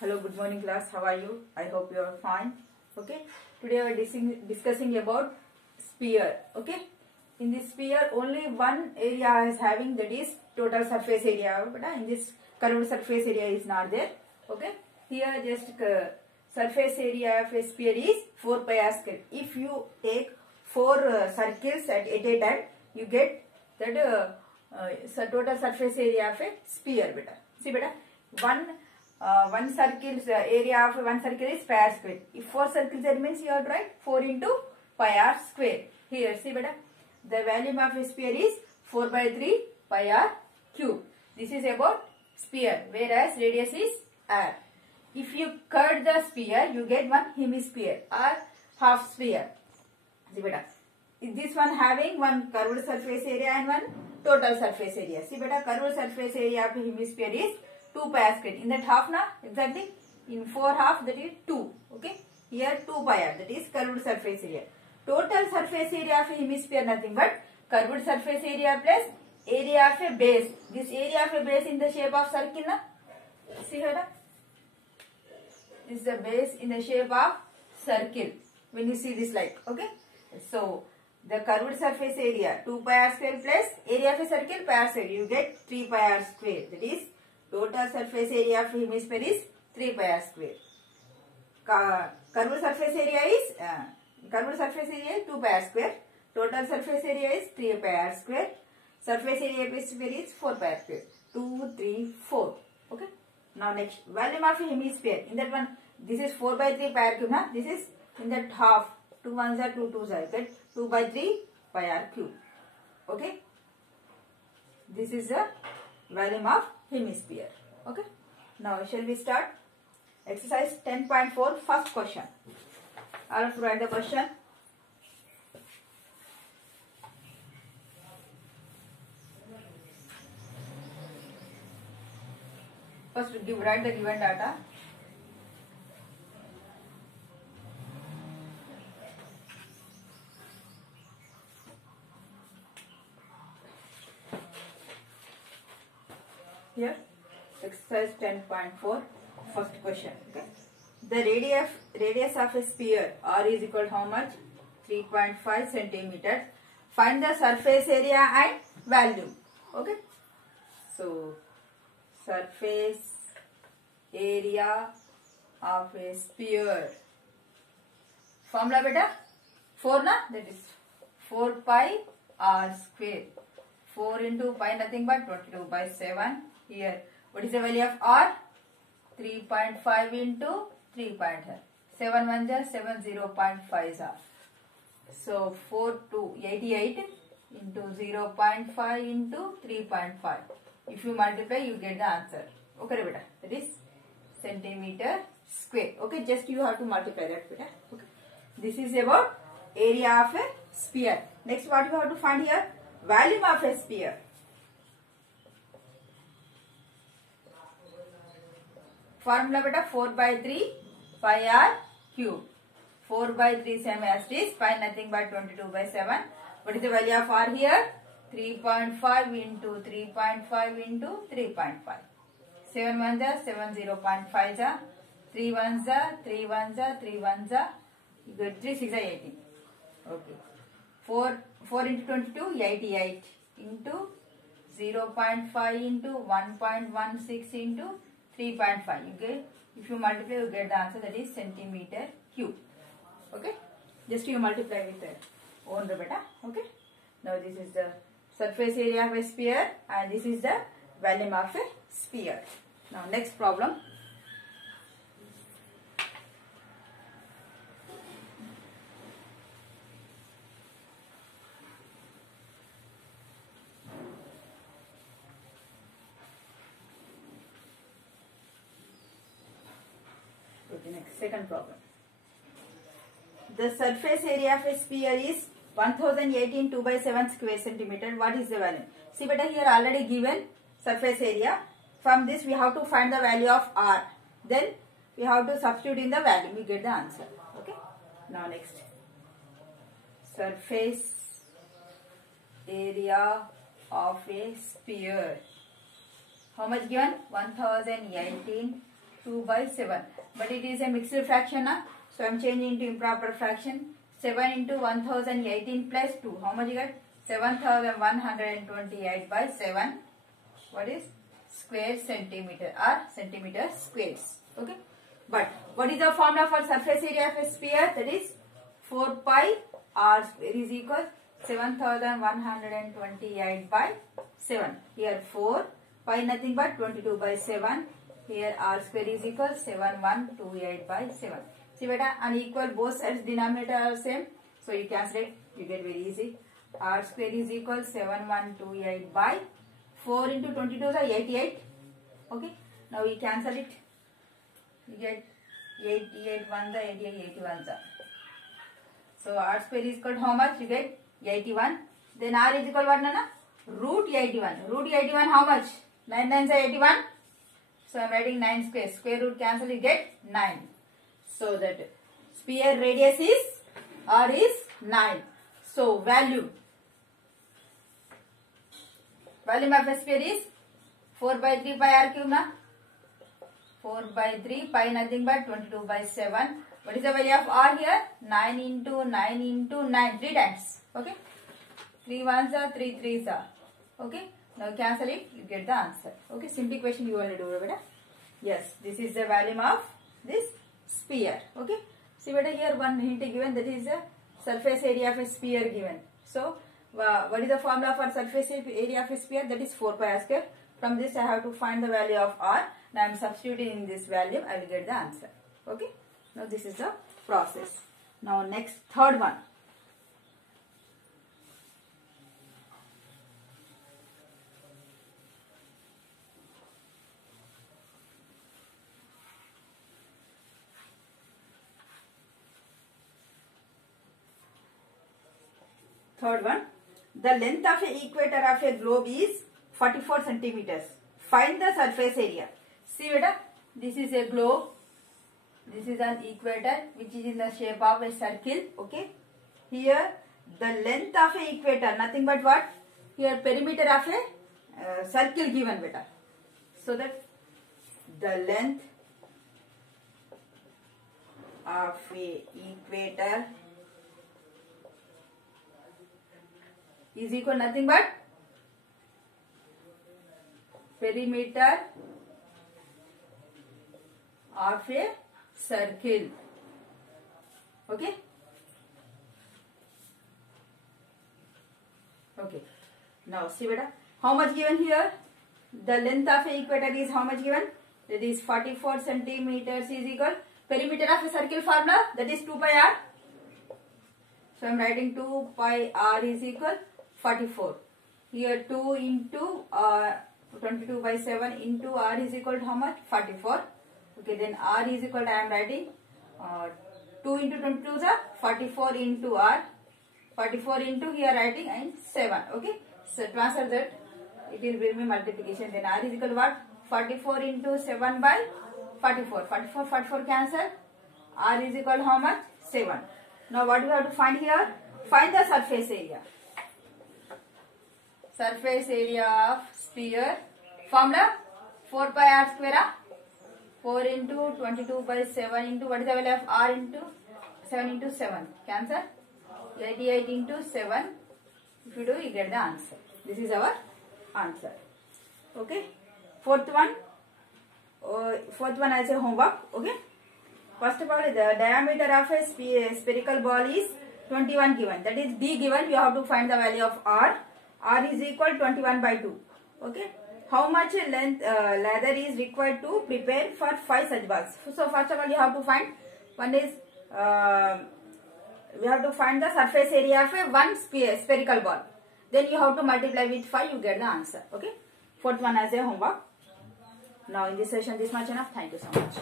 Hello, good morning class. How are you? I hope you are fine. Okay. Today we are discussing about sphere. Okay. In this sphere, only one area is having, that is total surface area. But in this curved surface area is not there. Okay. Here just surface area of a sphere is 4 pi r square. If you take 4 circles at a time, you get that total surface area of a sphere. Beta. See beta. One circle's area of one circle is pi r square. If 4 circles that means you have to write 4 into pi r square. Here see beta, the volume of a sphere is 4 by 3 pi r cube. This is about sphere, whereas radius is r. If you cut the sphere, you get one hemisphere or half sphere. See beta, this one having one curved surface area and one total surface area. See beta, curved surface area of a hemisphere is 2 pi r square. In that half na, exactly in 4 half, that is 2. Okay. Here 2 pi r, that is curved surface area. Total surface area of a hemisphere nothing but curved surface area plus area of a base. This area of a base in the shape of circle na. See here, this is the base in the shape of circle. When you see this like, okay. So the curved surface area 2 pi r square plus area of a circle pi r square. You get 3 pi r square. That is total surface area of hemisphere is 3 pi r square. Curved surface area is 2 pi r square. Total surface area is 3 pi r square. Surface area of hemisphere is 4 pi r square. 2, 3, 4. Okay. Now next, volume of a hemisphere. In that one, this is 4 by 3 pi r cube. This is in that half. 2 ones are 2 2s are. That 2 by 3 pi r cube. Okay. This is the volume of hemisphere. Okay. Now shall we start? Exercise 10.4, first question. All of you write the question. First write the given data. Here, exercise 10.4, first question. Okay. The radius of a sphere r is equal to how much? 3.5 centimeters. Find the surface area and volume. Okay. So, surface area of a sphere. Formula beta? 4 na? That is 4 pi r square. 4 into pi nothing but 22 by 7. Here, what is the value of r? 3.5 into 3.5. 7 1 is 7, 0.5 are. So, 4 to 88 into 0.5 into 3.5. If you multiply, you get the answer. Okay, beta. That is centimeter square. Okay, just you have to multiply that, beta. Okay. This is about area of a sphere. Next, what you have to find here? Volume of a sphere. Formula beta 4 by 3 pi r cube. 4 by 3 same as it is. Pi nothing but 22 by 7. What is the value of r here? 3.5 into 3.5 into 3.5. 7 1s are 7, 0.5s are. 3 1s are 3 1s are 3 1s are. You get 3 6 are 18. Okay. 4 into 22, 88 into 0.5 into 1.16 into 3.5. You get, if you multiply, you get the answer, that is centimeter cube. Okay. Just you multiply with the own the beta. Okay. Now this is the surface area of a sphere and this is the volume of a sphere. Now next problem. Okay, next second problem. The surface area of a sphere is 1018 2 by 7 square centimeter. What is the value? See beta, here already given surface area. From this we have to find the value of r. Then we have to substitute in the value. We get the answer. Okay. Now next. Surface area of a sphere. How much given? 1018 2 by 7. But it is a mixed fraction, so I am changing into improper fraction. 7 into 1018 plus 2. How much you get? 7128 by 7. What is? Square centimeter or centimeter squares. Okay. But what is the formula for surface area of a sphere? That is 4 pi r square is equal 7128 by 7. Here 4 pi nothing but 22 by 7. Here r square is equal 7128 by 7. See beta, unequal both sides denominator are same. So you cancel it. You get very easy. R square is equal 7128 by 4 into 22 is 88. Okay. Now we cancel it. You get 88 1 the 88 81 the. So r square is equal to how much? You get 81. Then r is equal to what, Nana? Root 81. Root 81 how much? 9 9 is 81. So I am writing 9 square. Square root cancel, you get 9. So that sphere radius is r is 9. So volume of a sphere is 4 by 3 pi r cube na. 4 by 3 pi nothing but 22 by 7. What is the value of r here? 9 into 9 into 9. 3 times. Okay. 3 ones are 3 threes are. Okay. Now cancel it. You get the answer. Okay. Simple question you want to do. Beta. Yes. This is the volume of this sphere. Okay. See beta, here one hint given, that is the surface area of a sphere given. So what is the formula for surface area of a sphere? That is 4 pi r square. From this I have to find the value of r. Now I am substituting in this value. I will get the answer. Okay. Now this is the process. Now next, third one. Third one. The length of a equator of a globe is 44 centimeters. Find the surface area. See beta, this is a globe. This is an equator which is in the shape of a circle. Okay. Here the length of a equator, nothing but what? Here perimeter of a circle given beta. So that the length of a equator is equal nothing but perimeter of a circle. Okay. Okay. Now see beta, how much given here? The length of a equator is how much given? That is 44 centimeters is equal perimeter of a circle formula, that is 2 pi r. So I am writing 2 pi r is equal 44. Here 2 into 22 by 7 into r is equal to how much? 44. Okay, then r is equal to, I am writing 2 into 22 is 44 into r. 44 into here writing and 7. Okay, so transfer that, it will bring me multiplication. Then r is equal to what? 44 into 7 by 44. 44 cancel. R is equal to how much? 7. Now what we have to find here? Find the surface area. Surface area of sphere. Formula 4 pi r square. 4 into 22 by 7 into what is the value of r into 7 into 7. Cancel. 88 into 7. If you do, you get the answer. This is our answer. Okay. Fourth one as a homework. Okay. First of all, the diameter of a spherical ball is 21 given. That is d given. You have to find the value of r. R is equal 21 by 2. Okay. How much length lather is required to prepare for 5 such balls? So first of all, you have to find, one is we have to find the surface area of a one spherical ball. Then you have to multiply with 5, you get the answer. Okay. Fourth one as a homework. Now in this session, this much enough. Thank you so much.